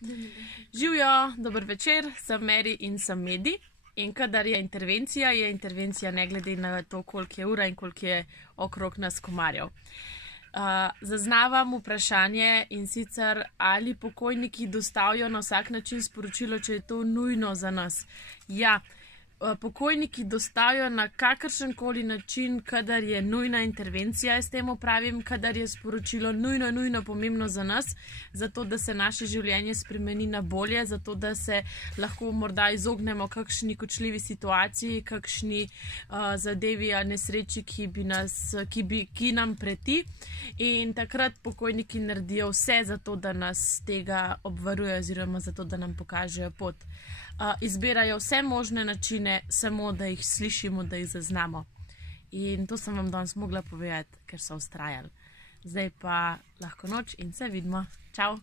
Živjo, dober večer, sem Meri in sem Medi. In kadar je intervencija ne glede na to, koliko je ura in koliko je okrog nas komarjev. Zaznavam vprašanje, in sicer ali pokojniki dostavijo na vsak način sporočilo, če je to nujno za nas. Ja, pokojniki dostavijo na kakršenkoli način, kadar je nujna intervencija, jaz temu pravim, kadar je sporočilo nujno pomembno za nas, zato da se naše življenje spremeni na bolje, zato da se lahko morda izognemo kakšni kočljivi situaciji, kakšni zadevi ali nesreči, ki nam preti. In takrat pokojniki naredijo vse za to, da nas tega obvarujejo oziroma za to, da nam pokažejo pot. Izbirajo vse možne načine, samo da jih slišimo, da jih zaznamo. In to sem vam danes mogla povedati, ker so vztrajali. Zdaj pa lahko noč in se vidimo. Čau!